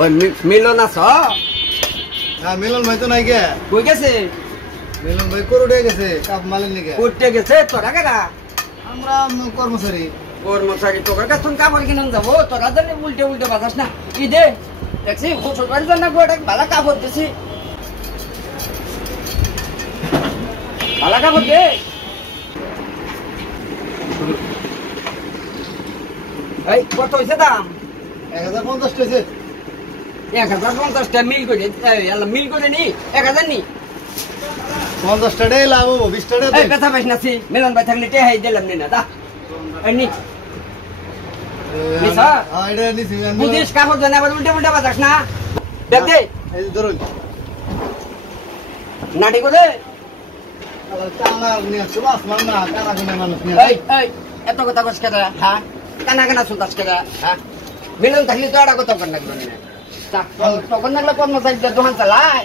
ওই মিলন আছ? হ্যাঁ মিলন ভাই তো নাই গে। কই গেছে? মিলন ভাই কোরটে গেছে কাপ মালের নিকে। কোর্টে গেছে? তোরা কেডা? আমরা কর্মচারী। কর্মচারী তোর কাছ থেকে কাপড় কিনে যাবো? তোরা জানি উল্টে উল্টে বাজাস না। কি দে দেখছি শ্বশুর বাড়ির জন্য গোটা ভালো কাপড় দিছি। ভালো কাপড় দে। এই কত হয়েছে দাম? 1050 হয়েছে। 1050 টা মিল করে মিল করে নি 1000 নি 50 টাকাই লাভ হবো 20 টাকা এই কথা পাইছ না সি মিলন ভাই থাকলে টেহাই দিলাম নি না দা এই নি নিসা হ্যাঁ এটা নিছি বুঝিস কাপড় জানা আবার উল্টে উল্টে বাজাস না দেখ দে এই ধরুন নাটি করে টানা নিয়ে সুবাস মান না কানা কোনে মানুষ নিয়ে এই এত কথা কস কেডা হ্যাঁ কানা কানা সুতাস কেডা হ্যাঁ মিলন থাকলে তো আড়া কথা কর লাগবে না তা তখন লাগলে কর্মচারীদের দোকান চালায়।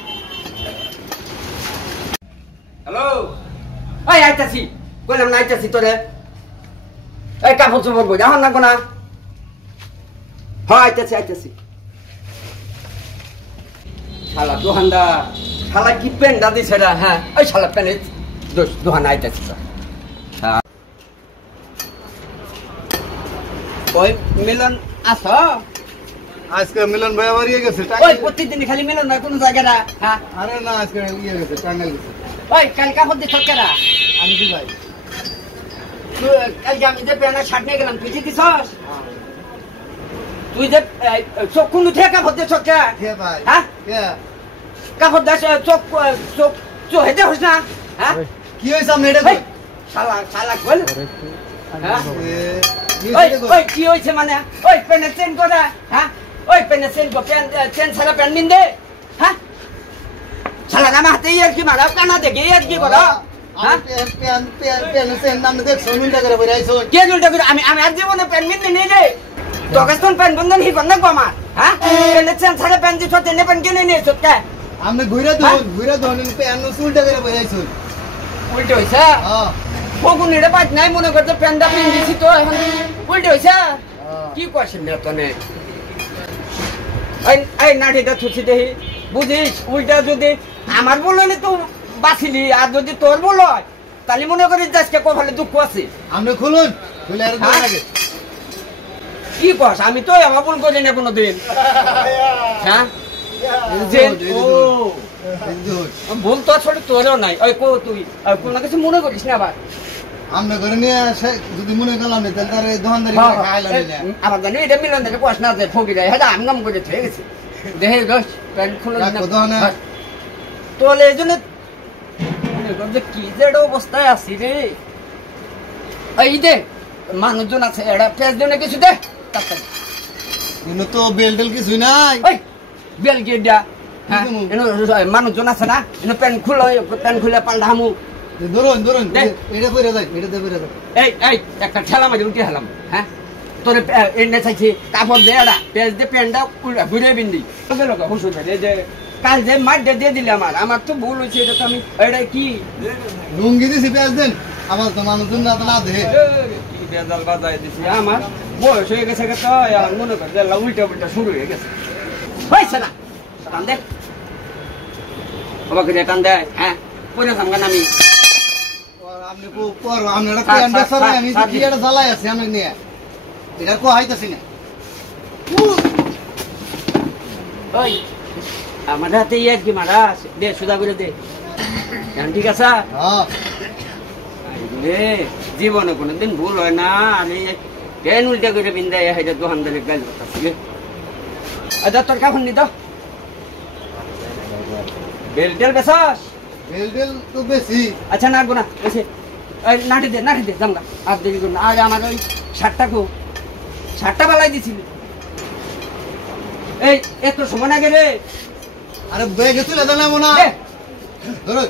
হ্যালো এই আইতাছি কইলাম না আইতাছি তোরে এই কাপড় চোপড় বই এখন না কোনা হ্যাঁ আইতাছি শালা দোকানদার শালা কি পেন দাদি সেটা হ্যাঁ ওই শালা পেনে দোকান আইতাছি হ্যাঁ ওই মিলন আস আজকে মিলন ভাই আবার ইয়ে গেছে ওই প্রতিদিন খালি মিলন না কোনো জায়গা না হ্যাঁ আরে না আজকে ইয়ে গেছে টাঙ্গাইল গেছে ওই কাল কাপড় দিয়ে সরকারা আমি কি ভাই কাল আমি যে প্যান্ট শার্ট নিয়ে গেলাম তুই দিছস তুই যে চোখ কোন উঠে কাপড় দিয়ে সরকার কে ভাই হ্যাঁ কে কাপড় দিয়ে চোখ হেঁটে হস না হ্যাঁ কি হইছে আপনি এটা কই শালা বল হ্যাঁ ওই কি হয়েছে মানে ওই প্যান্টের চেন করে হ্যাঁ ওই প্যান্টের চেন চেন ছাড়া প্যান্ট নিন দে হ্যাঁ শালা নামা হাতে ইয়ার কি মারা কানা দেখে ইয়ার কি করো হ্যাঁ পেন সেন নাম দেখছো উল্টা করে বইরাইছো কে উল্টা করে আমি আর জীবনে প্যান্ট নিন নেই রে তোকাস্তন প্যান্ট বন্ধন হি করনা গো আমার হ্যাঁ প্যান্টের চেন ছাড়া প্যান্ট দিছো তেনে প্যান্ট কিনে নিয়েছো কে আপনি ঘুরে ধরুন পেন উল্টা করে বইরাইছো উল্টো হইছে হ্যাঁ ফগুন এড়ে পাঁচ নাই মনে করতে প্যান্টটা পিন দিছি তো এখন উল্টো হইছে কি করছেন না তনে এই নাটিটা থুছি দেহি বুঝিস উল্টা যদি আমার বল হলে তো বাঁচিলি আর যদি তোর বল হয় তাহলে মনে করিস আজকে কপালে দুঃখ আছে আপনি খুলুন খুলে আর আগে কি কস আমি তো আমার ভুল করি না কোনোদিন হ্যাঁ ভুল তো আসলে তোরও নাই ওই কো তুই কোনো কিছু মনে করিস না আবার আমরা ঘরে নিয়ে যদি মনে করলাম না তাহলে তার দোকানদারি খাইলাম না আমার জানি এটা মিলন থেকে কস না যে ফকি যায় হ্যাঁ আমি নাম করে ঠিক আছে দেখে দোষ প্যান্ট খুলে তোলে এই জন্য কি যে অবস্থায় আছি রে এই দে মানুষজন আছে এটা পেঁয়াজ দিয়ে কিছু দে কিন্তু তো বেলটেল কিছুই নাই ওই বেল গিয়ে দিয়া হ্যাঁ মানুষজন আছে না প্যান্ট খুলে পাল্টা হামু ধরুন এটা করে যাই এটা দিয়ে করে যাই এই একটা ঠেলা মাঝে উঠে হেলাম হ্যাঁ তোর এনে চাইছি কাপড় দে এটা পেঁয়াজ দিয়ে প্যান্টটা ঘুরে বিন্দি হুসুর যে কাল যে মাঠ দিয়ে দিলে আমার তো ভুল হয়েছে এটা তো আমি এটা কি লুঙ্গি দিছি পেঁয়াজ দেন আমার তো মানুষজন না দেখে কি বেজাল বাজাই দিছি আমার বয়স হয়ে গেছে তো মনে কর উল্টা শুরু হয়ে গেছে হয়েছে না টান দে আমাকে টান দেয় হ্যাঁ পরে সামগান আমি আপনি আপনারা প্যান্টটা সরাই আমি কি এটা জ্বালাই আছে আমি নিয়ে এটা কো হাইতাছি না ওই আমার হাতে ইয়ে কি মারা দে সুদা করে দে ঠিক আছে হ্যাঁ জীবনে কোনোদিন ভুল হয় না আমি ট্রেন উল্টা করে বিন্দায় হাইটা দোকানদারে গাল করতেছি আচ্ছা তোর কাপড় নি তো বেলটেল বেসাস বেলটেল তো বেশি আচ্ছা না গোনা বেশি ওই নাটি দে জামগা আর দেরি করুন আজ আমার ওই শার্টটা বালাই দিছিল এই এত সময় আগে রে আরে ব্যাগে তুলে দেন না মনে ধরো